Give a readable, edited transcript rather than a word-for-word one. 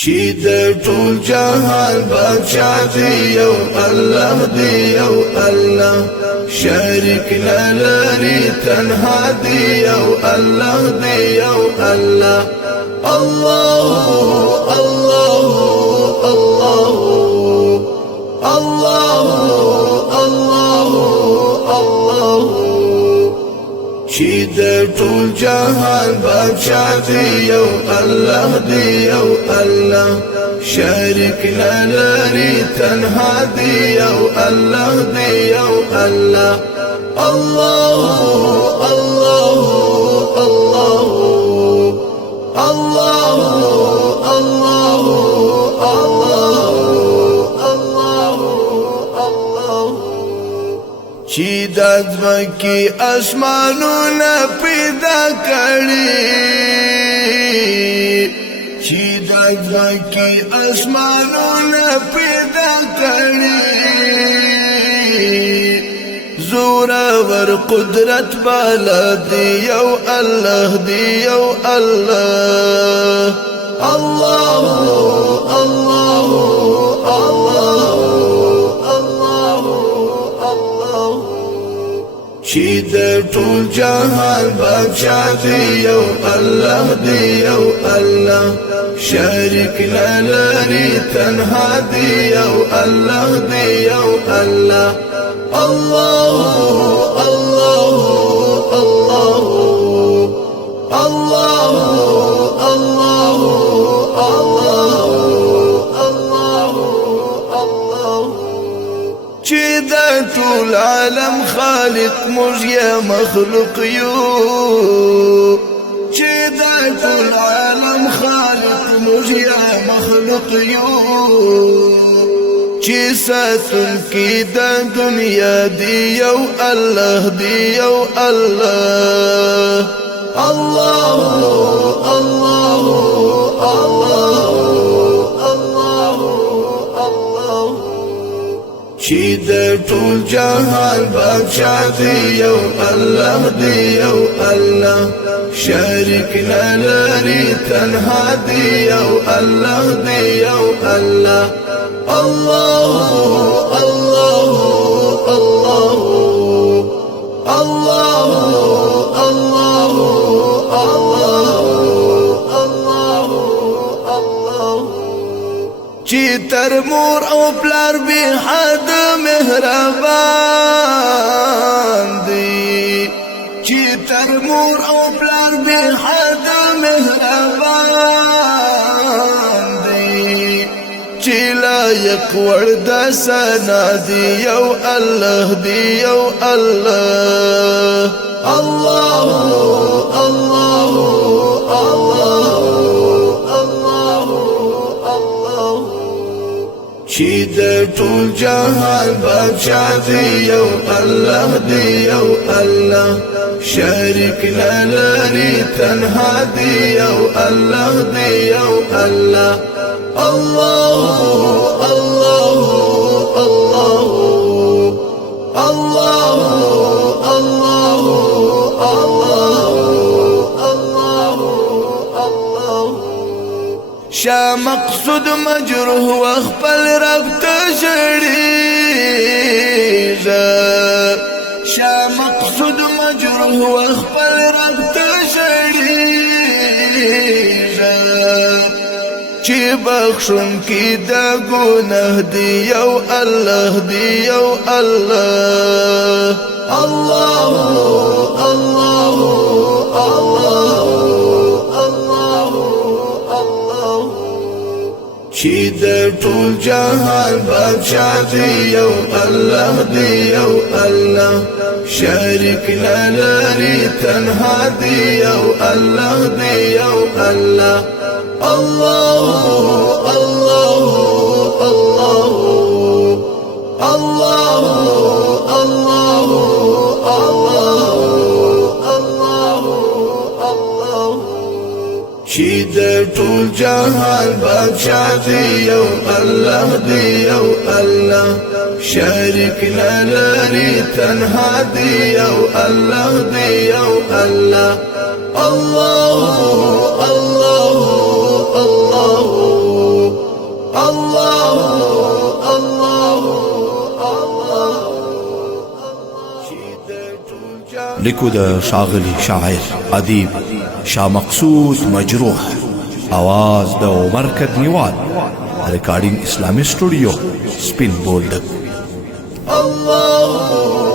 چې د ټول جهان بادشاہ دی یو الله دی یو الله شریک لري تنها دی یو الله دی یو الله الله الله الله الله الله الله چې د ټول جهان بادشاہ دی یو الله دی یو الله شریک لري تنها دی یو الله دی یو الله الله الله الله الله الله چې د ځمکې اسمانونه پیدا کړي چې د ځمکې اسمانونه پیدا کړي زورور قدرت بالا دی یو الله دی یو الله الله الله الله چې د ټول جهان بادشاہ دی یو الله دی یو الله شریک لري تنها دی یو الله دی یو الله الله الله الله الله الله چې د ټول عالم خالق موږ یې مخلوق یو چې د ټول عالم خالق موږ یې مخلوق یو چې ساتونکي د دنیا دی یو الله دی یو الله الله الله الله چې د ټول جهان بادشاہ دی یو الله دی یو الله شریک لري تنها دی یو الله دی یو الله الله الله الله الله الله چې تر مور او پلار به حد مهربان دی چې تر مور او پلار به حد مهربان دی چې لایق ورد سنا دی یو الله دی یو الله الله الله الله چې د ټول جهان بادشاہ دی یو الله دی یو الله شریک لري تنها دی یو الله دی یو الله الله الله الله الله الله شا مقصود مجروح وخپل رب تشړيږي شا مقصود مجروح وخپل رب تشړيږي چې بخښون کې د ګناه دی یو الله دی یو الله الله الله الله چې د ټول جهان بادشاہ دی یو الله دی یو الله شریک لري تنها دی یو الله دی یو الله الله الله الله الله الله چې د ټول جهان بادشاہ دی یو الله دی یو الله شریک لري تنها دی یو الله دی یو الله الله الله الله لیکو د ښاغلي شاعر ادیب شاه مقصود مجروح، आवाज د عمر کدنیوال، ریکارډینګ اسلامي سټوډیو سپین بولډک. الله